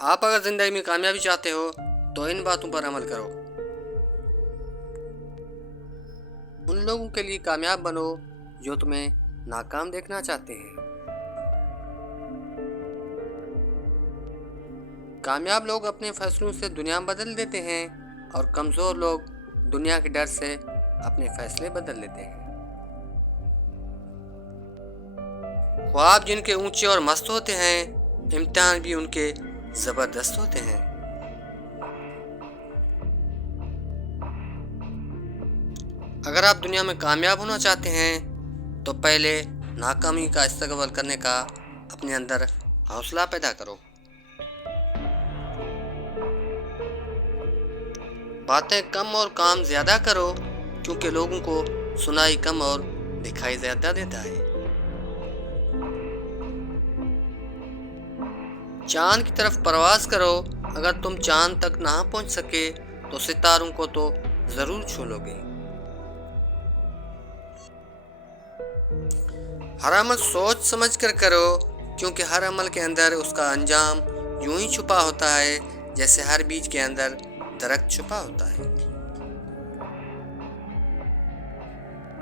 آپ اگر زندگی میں کامیابی چاہتے ہو تو ان باتوں پر عمل کرو۔ ان لوگوں کے لیے کامیاب بنو جو تمہیں ناکام دیکھنا چاہتے ہیں۔ کامیاب لوگ اپنے فیصلوں سے دنیا بدل دیتے ہیں اور کمزور لوگ دنیا کے ڈر سے اپنے فیصلے بدل لیتے ہیں۔ خواب جن کے اونچے اور مست ہوتے ہیں، امتحان بھی ان کے زبردست ہوتے ہیں۔ اگر آپ دنیا میں کامیاب ہونا چاہتے ہیں تو پہلے ناکامی کا استقبال کرنے کا اپنے اندر حوصلہ پیدا کرو۔ باتیں کم اور کام زیادہ کرو، کیونکہ لوگوں کو سنائی کم اور دکھائی زیادہ دیتا ہے۔ چاند کی طرف پرواز کرو، اگر تم چاند تک نہ پہنچ سکے تو ستاروں کو تو ضرور چھو لو گے۔ ہر عمل سوچ سمجھ کر کرو، کیونکہ ہر عمل کے اندر اس کا انجام یوں ہی چھپا ہوتا ہے جیسے ہر بیج کے اندر درخت چھپا ہوتا ہے۔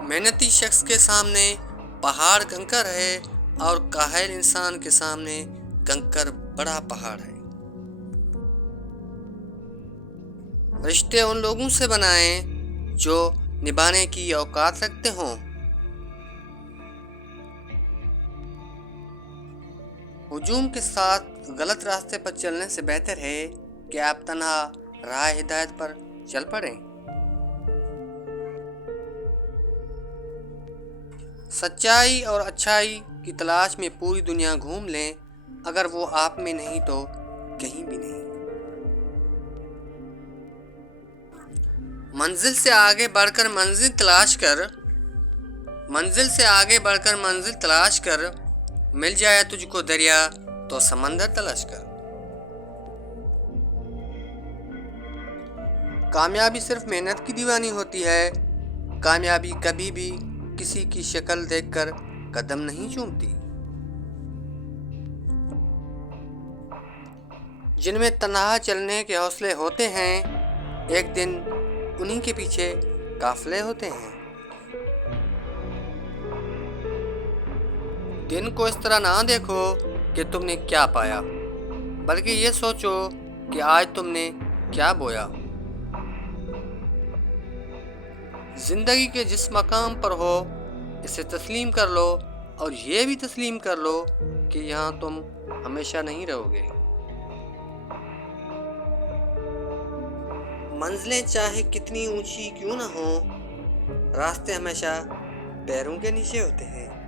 محنتی شخص کے سامنے پہاڑ کنکر ہے اور کاہل انسان کے سامنے کنکر بڑا پہاڑ ہے۔ رشتے ان لوگوں سے بنائیں جو نبھانے کی اوقات رکھتے ہوں۔ ہجوم کے ساتھ غلط راستے پر چلنے سے بہتر ہے کہ آپ تنہا راہ ہدایت پر چل پڑیں۔ سچائی اور اچھائی کی تلاش میں پوری دنیا گھوم لیں، اگر وہ آپ میں نہیں تو کہیں بھی نہیں۔ منزل سے آگے بڑھ کر منزل تلاش کر، مل جائے تجھ کو دریا تو سمندر تلاش کر۔ کامیابی صرف محنت کی دیوانی ہوتی ہے، کامیابی کبھی بھی کسی کی شکل دیکھ کر قدم نہیں چومتی۔ جن میں تنہا چلنے کے حوصلے ہوتے ہیں، ایک دن انہی کے پیچھے قافلے ہوتے ہیں۔ دن کو اس طرح نہ دیکھو کہ تم نے کیا پایا، بلکہ یہ سوچو کہ آج تم نے کیا بویا۔ زندگی کے جس مقام پر ہو اسے تسلیم کر لو، اور یہ بھی تسلیم کر لو کہ یہاں تم ہمیشہ نہیں رہو گے۔ منزلیں چاہے کتنی اونچی کیوں نہ ہوں، راستے ہمیشہ پیروں کے نیچے ہوتے ہیں۔